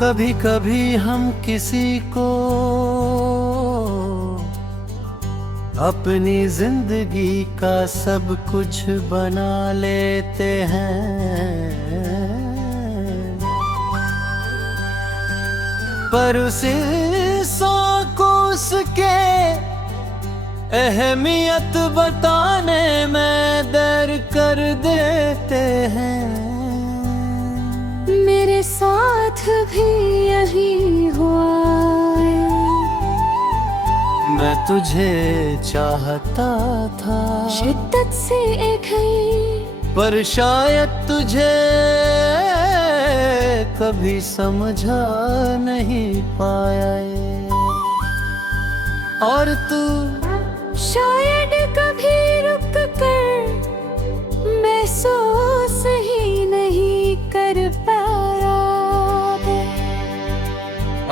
कभी कभी हम किसी को अपनी जिंदगी का सब कुछ बना लेते हैं, पर उस इंसान को उसके अहमियत बताने में देर कर देते हैं। मेरे साथ भी यही हुआ है। मैं तुझे चाहता था शिद्दत से एक है, पर शायद तुझे कभी समझा नहीं पाया ये। और तू शायद कभी रुक कर महसूस ही नहीं कर पाया।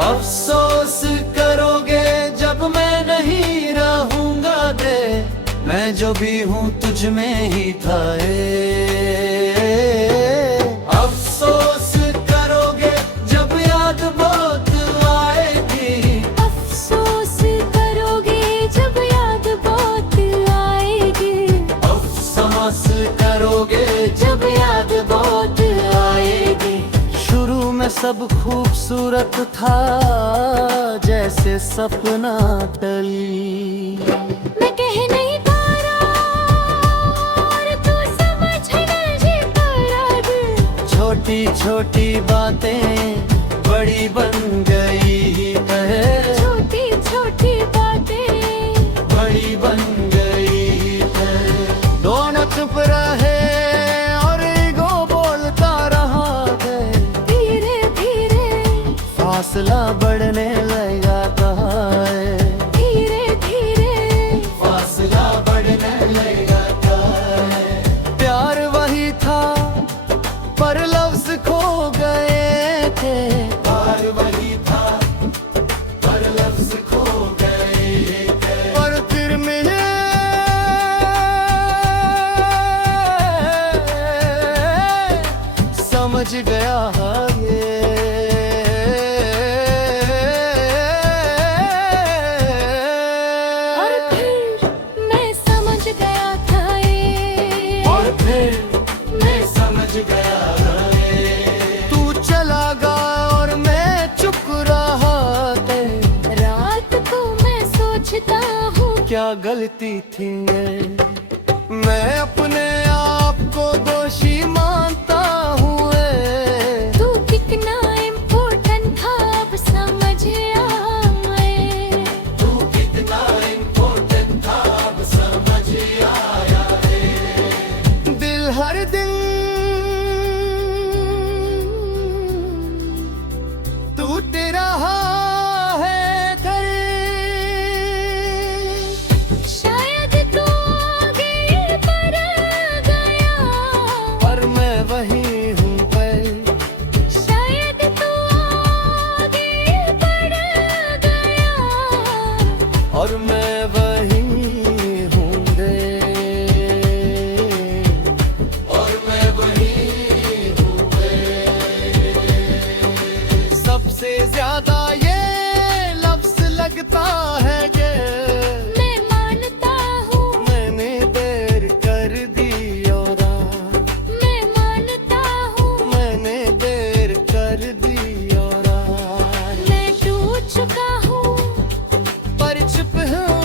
अफसोस करोगे जब मैं नहीं रहूंगा दे, मैं जो भी हूँ तुझ में ही था अफसोस करोगे जब याद बहुत आएगी। अफसोस करोगे जब याद बहुत आएगी। अफसोस करोगे जब याद बहुत आएगी। शुरू में सब खूबसूरत था जैसे सपना टली। मैं कह नहीं पा रहा और तू समझ नहीं पा रहा। छोटी छोटी बातें बड़ी बन गई है, छोटी छोटी बातें बड़ी बन गई है। दोनों चुप रहे और ईगो बोलता रहा है। धीरे धीरे फासला बढ़ने लगा कहा है, धीरे धीरे फासला बढ़ने लगा कहा है। प्यार वही था पर लफ्ज खो गए थे। प्यार वही था पर लफ्ज खो गए थे। और फिर मिले समझ गया ये। और फिर मैं समझ गया था ये। और फिर मैं समझ गया तू चला गया और मैं चुप रहा थे। रात को मैं सोचता हूँ क्या गलती थी ये, मैं अपने आप को दोषी मानता हूँ। तू कितना इम्पोर्टेंट था अब समझ आए। तू कितना इम्पोर्टेंट था अब समझ आया रे। दिल हर दिन तू तेरा है करे। शायद तू आगे बढ़ गया, पर मैं वही हूँ पर। शायद तू आगे बढ़ गया। और मैं वही हूँ रे। और मैं वही हूँ रे। सबसे ज्यादा ये लफ्ज लगता है कि मैं मानता हूँ, मैंने देर कर दी और मैं मानता हूँ। मैंने देर कर दी और मैं टूट चुका हूँ, पर चुप हूँ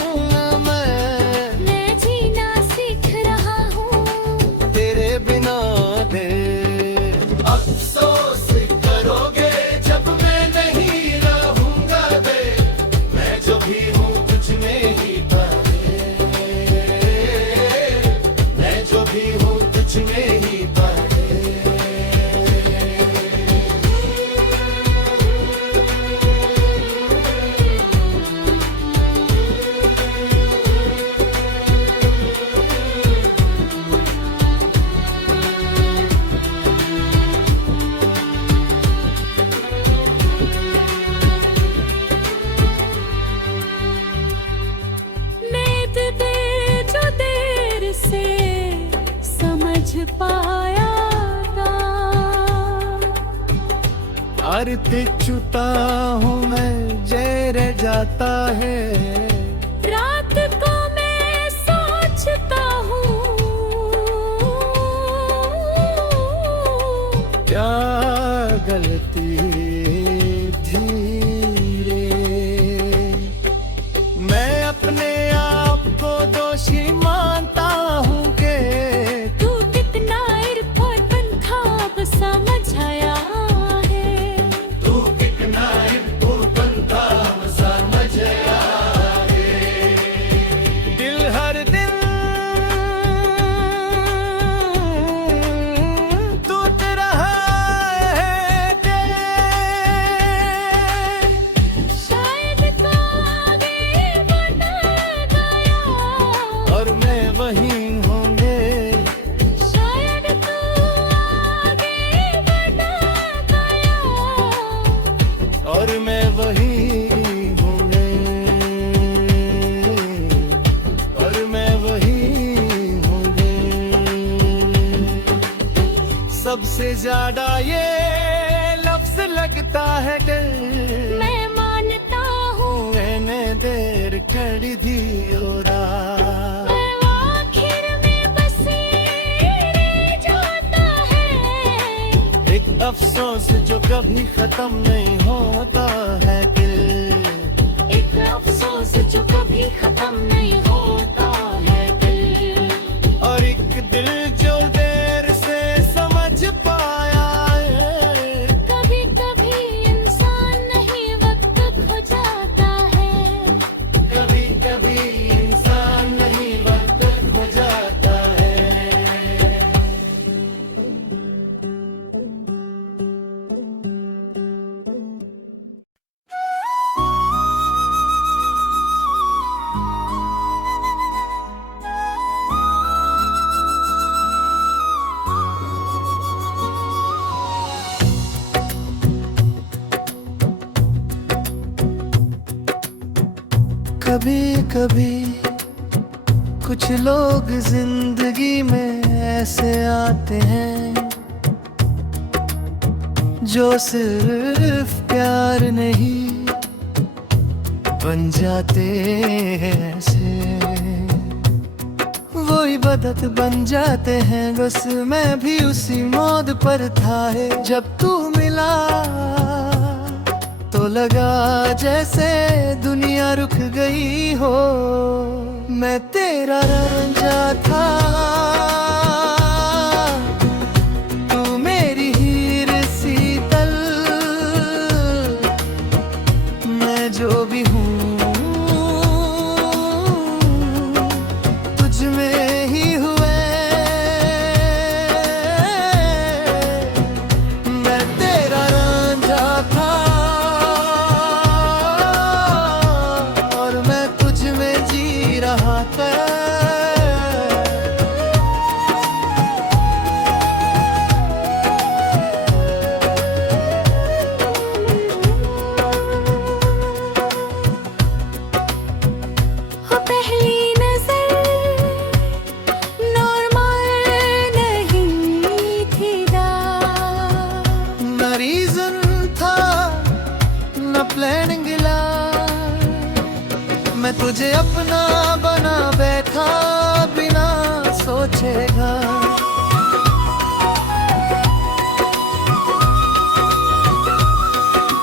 अर्थ चुता हूँ मैं, जय रह जाता है। रात को मैं सोचता हूँ, क्या गलती धीरे, मैं अपने आप को दोषी मानता हूँ के तू कितना इर्फ और पंखाब समझ आया है। तू कितना बनता समझ आए। दिल हर दिन टूट रहा है कि शायद तो आगे बढ़ गया, और मैं वहीं होंगे। शायद तो आगे बढ़ गया, और मैं वही हूँगे, और मैं वही हूँगे। सबसे ज्यादा ये लफ्ज लगता है कि मैं मानता हूँ मैंने देर कर दी और मैं आखिर में बस रह जाता है। एक अफसोस जो कभी खत्म नहीं होता है दिल। एक अफसोस जो कभी खत्म नहीं होता है दिल। और एक दिल जो देर से समझ पाया है। कभी कभी इंसान नहीं वक्त खो जाता है। कभी कभी इंसान नहीं वक्त खो जाता है। कभी कभी कुछ लोग जिंदगी में ऐसे आते हैं जो सिर्फ प्यार नहीं बन जाते हैं ऐसे। वो इबादत बन जाते हैं, बस मैं भी उसी मौज पर था है। जब तू मिला तो लगा जैसे दुनिया रुक गई हो। मैं तेरा रंजा था, तू मेरी हीर शीतल। मैं जो भी हूँ तुझ में ही हुए। मैं तेरा रंजा था और मैं तुझ में जी रहा था। हो पहली नजर नॉर्मल नहीं थी ना। न रीजन था न प्लानिंग ला, मैं तुझे अपना बना बैठा बिना सोचेगा।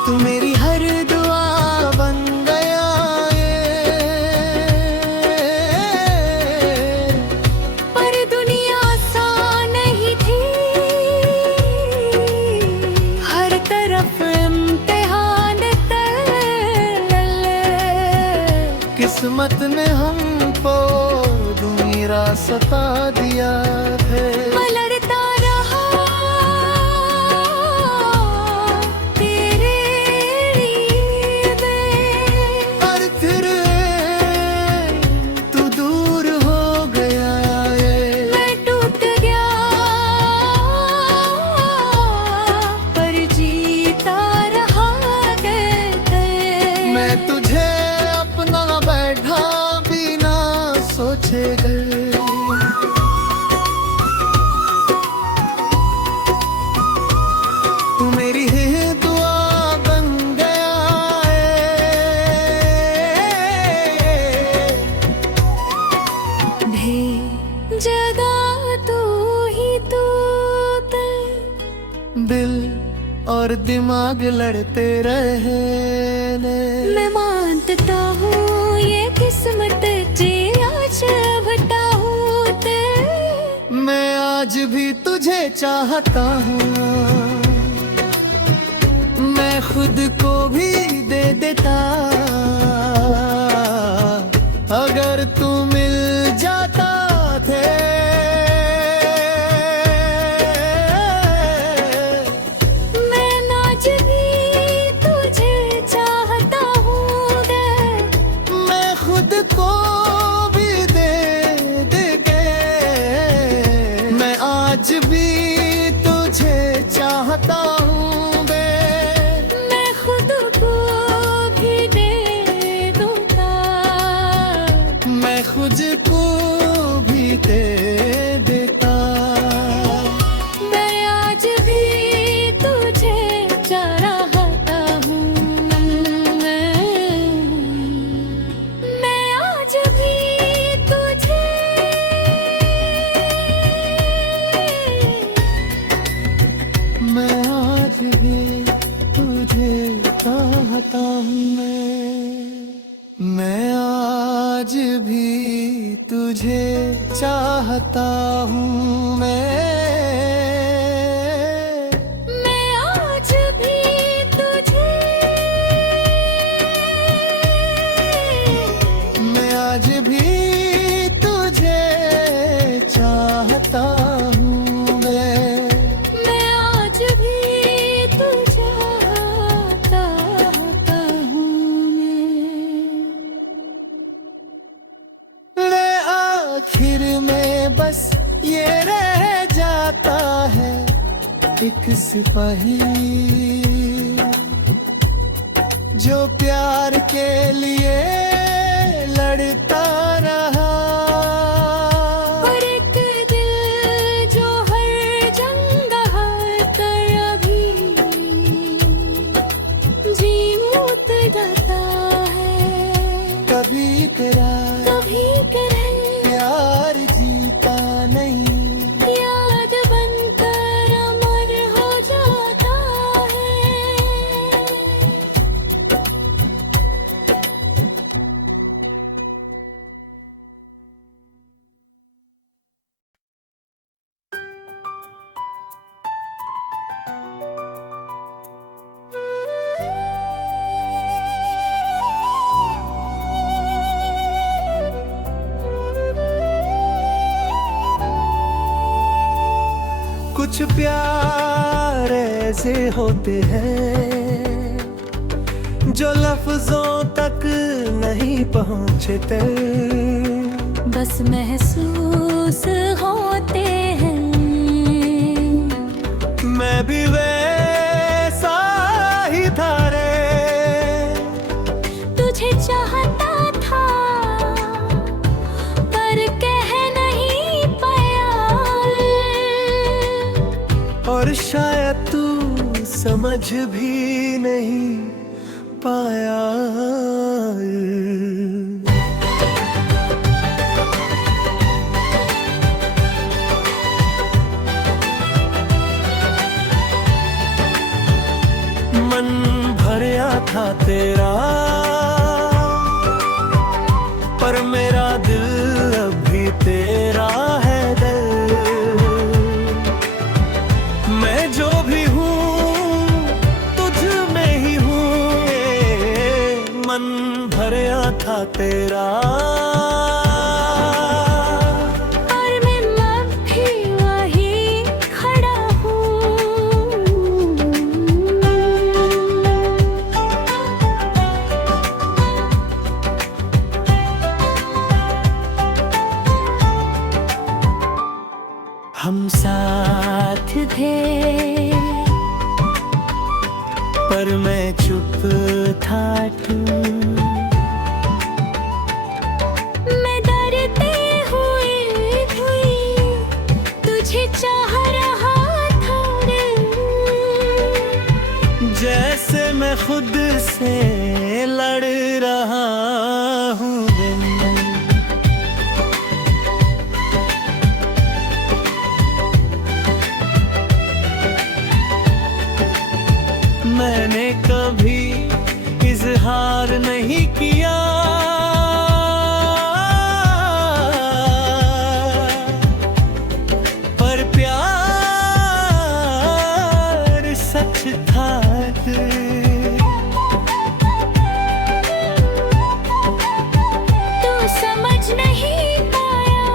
तू मेरी हर दुआ बन गया पर दुनिया आसान नहीं थी, हर तरफ इम्तिहान किस्मत ने हमको दुनिया सता दिया है। मलरता रहा तेरे में, और फिर तू दूर हो गया मैं टूट गया पर जीता रहा कहते। मैं तुझे अपना बैठा बिना सोचे गए। दिमाग लड़ते रहे ने। मैं मानता हूँ ये किस्मत जी आज बता हूँ ते। मैं आज भी तुझे चाहता हूँ, मैं खुद को भी दे देता अगर तू मिल जाता थे। मैं आज भी तुझे चाहता हूँ दे। मैं खुद को भी दे दे के, मैं आज भी तुझे चाहता हूँ बे। मैं खुद को भी दे दूँगा, मैं खुद को भी दे देता। मैं आज भी तुझे चाहता हूँ। मैं आज भी तुझे, मैं आज भी तुझे चाहता हूँ। मैं आज भी तुझे चाहता हूँ। मैं आज भी तुझे, मैं आज भी तुझे चाहता हूँ। मैं आज भी तुझे चाहता हूँ। मैं आखिर में बस ये रह जाता है एक सिपाही जो प्यार के लिए लड़ता रहा। और एक दिल जो हर जंग हारकर अभी जी उतरता है। कभी करार कभी करे प्यार जीता नहीं, याद बनकर अमर हो जाता है। कुछ प्यार ऐसे होते हैं जो लफ्जों तक नहीं पहुंचते, बस महसूस होते हैं। मैं भी वैसा ही था रे। तुझे चाहता था पर कह नहीं पाया, और शायद तू समझ भी नहीं पाया। मन भरा था तेरा पर मेरा दिल अभी तेरा है दिल। मैं जो भी हूँ तुझ में ही हूँ, मन भरा था तेरा और मैं अब भी वहीं खड़ा हूँ। हम साथ थे पर मैं चुप था तू। मैं डरते हुई तुझे चाह रहा था रे। जैसे मैं खुद से लड़ रहा हूँ। मैं इजहार नहीं किया, पर प्यार सच था। तू समझ नहीं पाया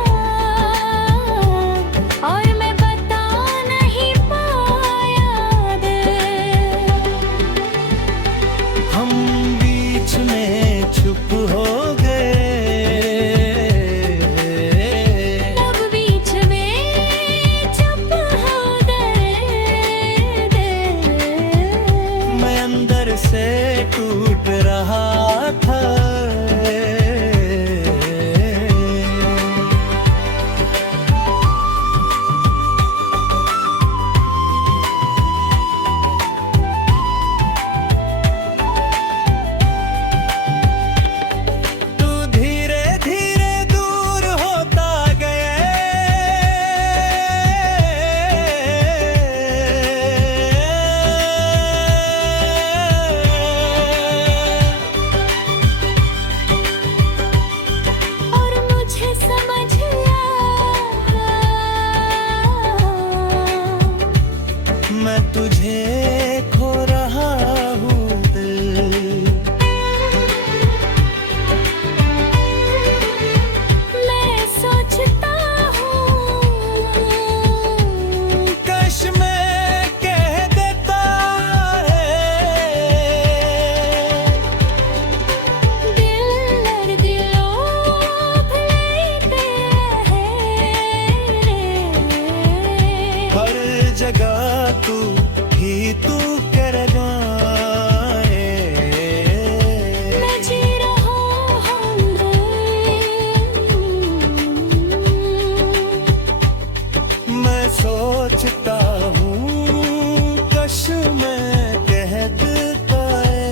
और मैं बता नहीं पाया दिल। हम बीच में चुप हो गए, अब बीच में चुप हो गए। मैं अंदर से टूट रहा था। तू धीरे धीरे दूर होता और मुझे समझ आया मैं तुझे खो रहा हूँ दिल। मैं सोचता हूँ कश मैं कह देता है, दिल और दिलों लेते हैं। हर जगह तू ही तू कर जाए। मैं जी रहा हूँ मैं सोचता हूँ कश मैं कह देता है।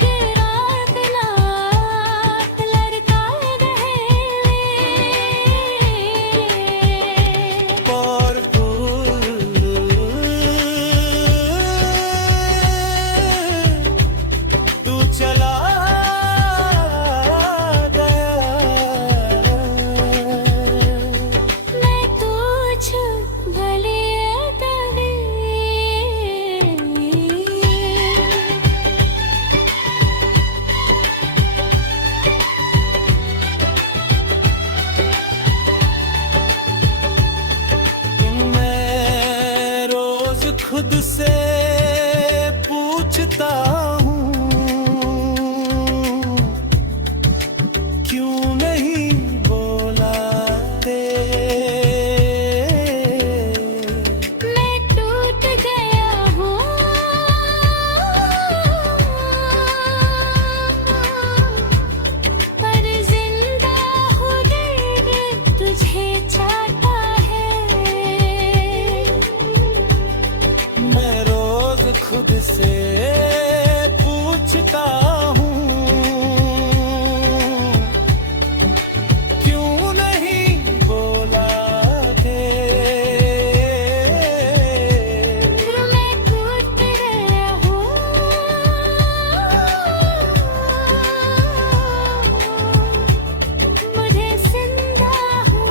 कि रात रात लड़का रहे और तू चला गया। मैं तुझ भले तभी मैं रोज खुद से पूछता हूँ क्यों नहीं बोलाते। मैं टूट गया हूँ पर जिंदा हूँ दर्द तुझे चाहता है। मैं रोज खुद से पूछता हूँ क्यों नहीं बोलाते। मैं टूट गया हूँ मुझे जिंदा हूँ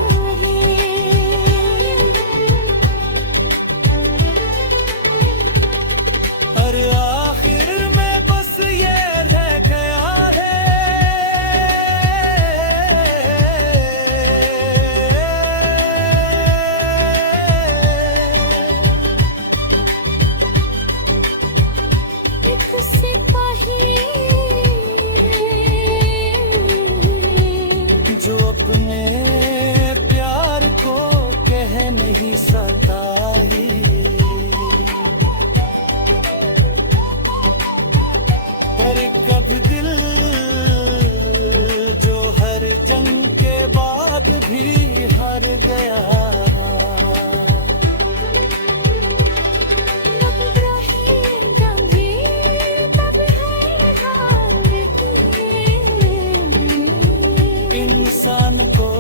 और आखिर में बस ये रह गया है एक सिपाही जो अपने प्यार को कह नहीं सकता ही। पर कभी दिल जो हर जंग के बाद भी हार गया। इंसान को